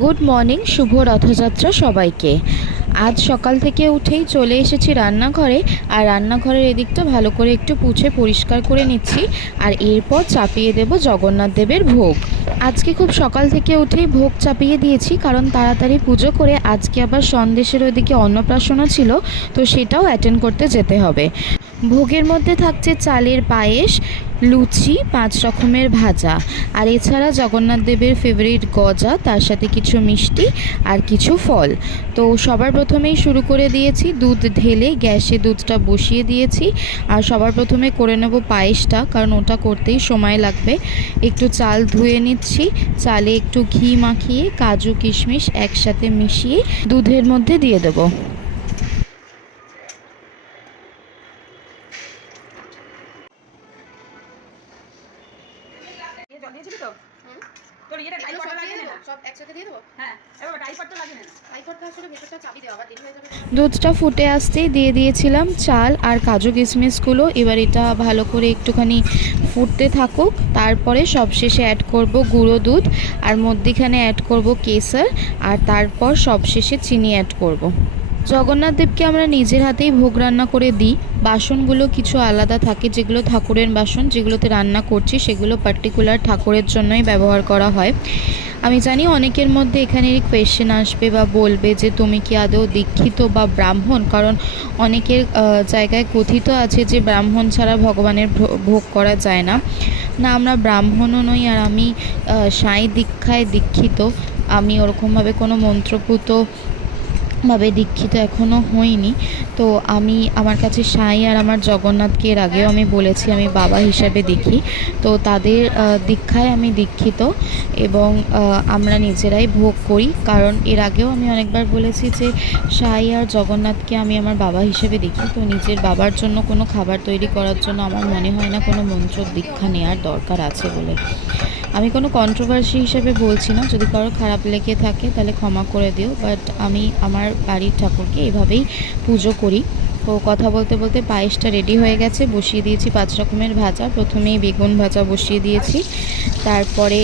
Good morning, শুভ রথযাত্রা সবাইকে। আজ সকাল থেকে উঠেই চলে এসেছি রান্নাঘরে, আর রান্নাঘরের এদিকটা ভালো করে একটু পুছে পরিষ্কার করে নিচ্ছি। আর এরপর চাপিয়ে দেব জগন্নাথ দেবের ভোগ। আজকে খুব সকাল থেকে উঠেই ভোগ চাপিয়ে দিয়েছি, কারণ তাড়াতাড়ি পুজো করে আজকে আবার সন্দেশের ওইদিকে অন্নপ্রাশনও ছিল, তো সেটাও অ্যাটেন্ড করতে যেতে হবে। ভোগের মধ্যে থাকছে চালের পায়েস, লুচি, 5 রকমের ভাজা, আর এছাড়া জগন্নাথ দেবের ফেভারিট গজা, তার সাথে কিছু মিষ্টি আর কিছু ফল। তো সবার প্রথমেই শুরু করে দিয়েছি দুধ ঢেলে, গ্যাসে দুধটা বসিয়ে দিয়েছি। আর সবার প্রথমে করে নেব পায়েসটা, কারণ ওটা করতেই সময় লাগবে। একটু চাল ধুয়ে নিচ্ছি, চালে একটু ঘি মাখিয়ে কাজু কিশমিশ একসাথে মিশিয়ে দুধের মধ্যে দিয়ে দেবো। দুধটা ফুটে আসতেই দিয়ে দিয়েছিলাম চাল আর কাজু কিশমিশগুলো। এবার এটা ভালো করে একটুখানি ফুটতে থাকুক। তারপরে সবশেষে অ্যাড করব গুঁড়ো দুধ, আর মধ্যিখানে অ্যাড করব কেসর, আর তারপর সবশেষে চিনি অ্যাড করব। জগন্নাথ দেবকে আমরা নিজের হাতেই ভোগ রান্না করে দিই। বাসনগুলো কিছু আলাদা থাকে, যেগুলো ঠাকুরের বাসন, যেগুলোতে রান্না করছি সেগুলো পার্টিকুলার ঠাকুরের জন্যই ব্যবহার করা হয়। আমি জানি অনেকের মধ্যে এখানেরই কোয়েশ্চেন আসবে বা বলবে যে তুমি কি আদৌ দীক্ষিত বা ব্রাহ্মণ, কারণ অনেকের জায়গায় কথিত আছে যে ব্রাহ্মণ ছাড়া ভগবানের ভোগ করা যায় না। না, আমরা ব্রাহ্মণও নই, আর আমি সাঁই দীক্ষায় দীক্ষিত। আমি ওরকমভাবে কোনো মন্ত্রপুত ভাবে দীক্ষিত এখনও হইনি। তো আমি আমার কাছে সাঁই আর আমার জগন্নাথকে এর আগেও আমি বলেছি আমি বাবা হিসাবে দেখি। তো তাদের দীক্ষায় আমি দীক্ষিত, এবং আমরা নিজেরাই ভোগ করি। কারণ এর আগেও আমি অনেকবার বলেছি যে সাঁই আর জগন্নাথকে আমি আমার বাবা হিসেবে দেখি। তো নিজের বাবার জন্য কোনো খাবার তৈরি করার জন্য আমার মনে হয় না কোনো মন্ত্র দীক্ষা নেওয়ার দরকার আছে বলে। আমি কোনো কন্ট্রোভার্সি হিসেবে বলছি না, যদি কারো খারাপ লেগে থাকে তাহলে ক্ষমা করে দিও, বাট আমি আমার বাড়ির ঠাকুরকে এভাবেই পুজো করি। তো কথা বলতে বলতে পায়েসটা রেডি হয়ে গেছে, বসিয়ে দিয়েছি 5 রকমের ভাজা। প্রথমেই বেগুন ভাজা বসিয়ে দিয়েছি, তারপরে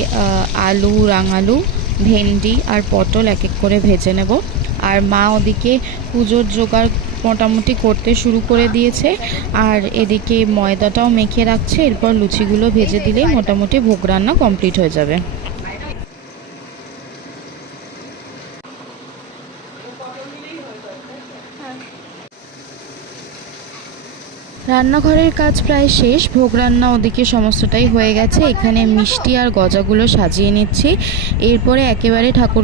আলু, রাঙালু, ভেন্ডি আর পটল এক এক করে ভেজে নেব। আর মা ওদিকে পুজোর জোগাড় মোটামুটি করতে শুরু করে দিয়েছে, আর এদিকে ময়দাটাও মেখে রাখছে। এরপর লুচিগুলো ভেজে দিলেই মোটামুটি ভোগ রান্না কমপ্লিট হয়ে যাবে। রান্নাঘরের কাজ প্রায় শেষ, ভোগ রান্না ওদিকে সমস্তটাই হয়ে গেছে। এখানে মিষ্টি আর গজাগুলো সাজিয়ে নিচ্ছি, এরপরে একেবারে ঠাকুর